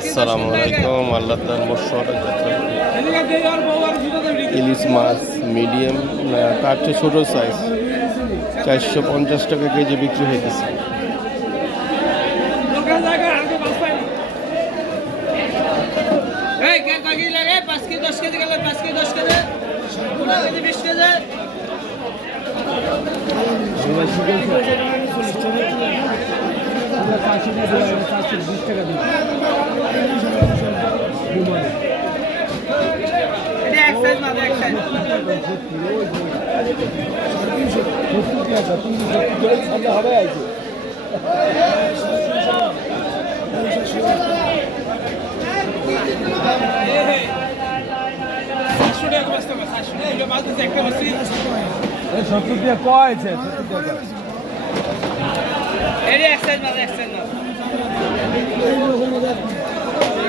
আসসালামু আলাইকুম। আল্লাহ তার ইলিশ মাছ মিডিয়াম তার চেয়ে ছোটো সাইজ 450 টাকা কেজি বিক্রি হইতেছে। সত্তর দিয়ে কয় আছে?